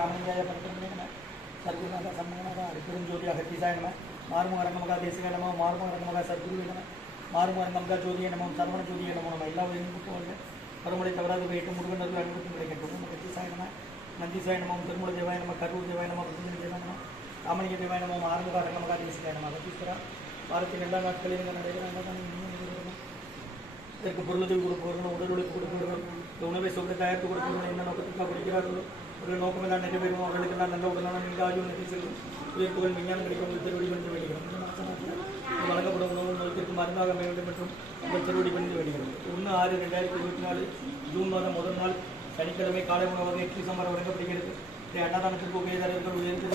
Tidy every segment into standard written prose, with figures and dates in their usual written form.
ராமலிங்காய பரத்தம சர்க்குநாத சம்மநாத அடிப்பெரும் ஜோதி அகத்தீசாய நம மாறுமரங்கமகா தேசிக நம மாறுமரங்கமகா சர்க்குருவே நம மாறுமரங்கமகா ஜோதிய நம சரவண ஜோதிய நம நம்ம எல்லா உயிரினும் போவாங்க பரமுறை தவறாது போயிட்டு முருகனர்கள் அனுபவத்தும் கிடைக்கட்டும் நம்ம கத்தீசாய நம நந்திசாய நம திருமூல தேவாய நம கரூர் தேவாய நம ருத்ரஜி தேவாய நம ராமலிங்க தேவாய நம ஆறுமுக ரங்கமகா தேசிகாய நம அகத்தீஸ்வரா வாரத்தின் எல்லா நாட்களிலும் நடைபெறும் இதற்கு பொருளுதவி கொடுப்பவர்கள் உடல் உழைப்பு கொடுப்பவர்கள் இந்த உணவை சொல்ல தயாரித்து கொடுப்பவர்கள் என்ன நோக்கத்துக்காக கொடுக்கிறார்களோ அவர்கள் நோக்கமெல்லாம் நிறைவேறும் அவர்களுக்கெல்லாம் நல்ல உடலான நீண்ட ஆய்வு நிதி செல்லும் உயிர்ப்புகள் விஞ்ஞானம் கிடைக்கும் திருவடி பண்ணி வருகிறோம் வழங்கப்படும் உணவு நோய்க்கு மருந்தாக அமைய வேண்டும் மற்றும் உங்கள் திருவடி பண்ணி வருகிறோம் 1/6/2024 ஜூன் மாதம் முதல் நாள் சனிக்கிழமை காலை உணவாக இட்லி சாம்பார் வழங்கப்படுகிறது இதை அன்னதானத்திற்கு உபயோகர்கள் உயர்ந்து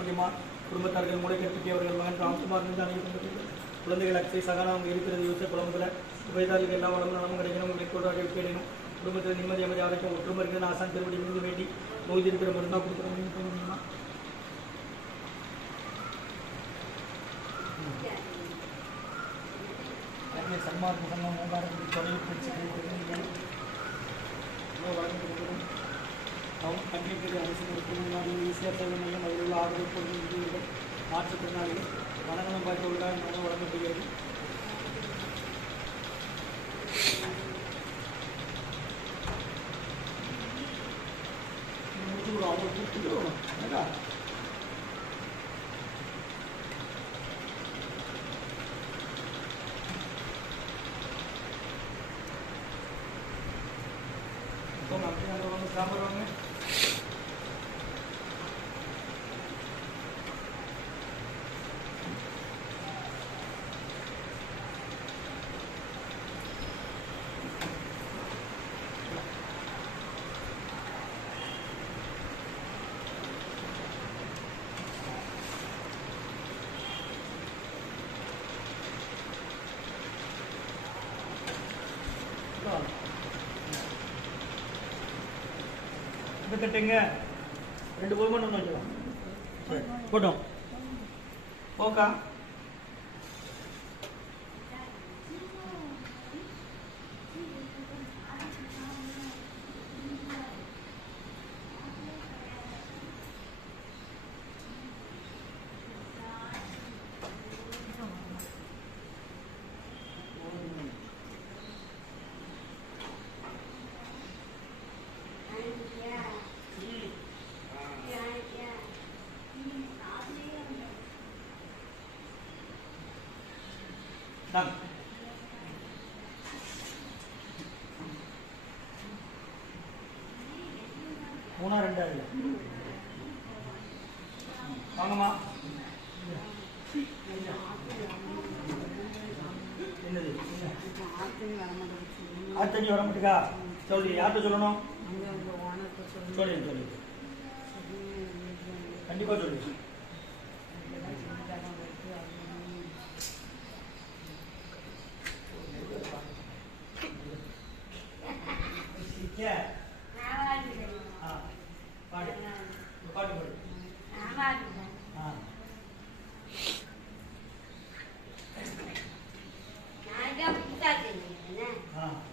முடியுமா குடும்பத்தார்கள் மூளைக்கற்பிக்கு அவர்கள் மகன் ராம்குமார் இருந்து அணியப்பட்டுள்ளது குழந்தைகள் அக்ஷய் சகானா அவங்க இருக்கிறது யூசர் குழம்புல உபயதாரிகள் எல்லா வளமும் நலமும் கிடைக்கணும் மேற்கொள்ளாக கேடணும் குடும்பத்தில் நிம்மதி அமைதி ஆரோக்கியம் ஒற்றுமை இருக்கிற ஆசான் திருவடி மீது வேண்டி நோய் இருக்கிற மருந்தாக கொடுக்குற முடியுமா சன்மார்க்க சங்கம் மூன்றாயிரம் தொழில் பிடிச்சு கண்டிப்பாக அரசு ஈஸியாக தேவை மையம் அதில் உள்ள ஆதரவு பொருள் மாற்றுத்திறனாளிகள் மனநலம் பார்த்து உள்ளார் மனம் வழங்கப்படுகிறது அவங்க கூப்பிட்டு ஏதா வாங்க சாம்பார் வாங்க கட்டுங்க 2 போய் மட்டும் வச்சுக்கலாம் போட்டோம் ஓகா Done. 3 வாங்கம்மா என்னது ஆத்தஞ்சி வர மாட்டேங்கா சொல்லி யார்கிட்ட சொல்லணும் சொல்லி கண்டிப்பாக சொல்லு हाँ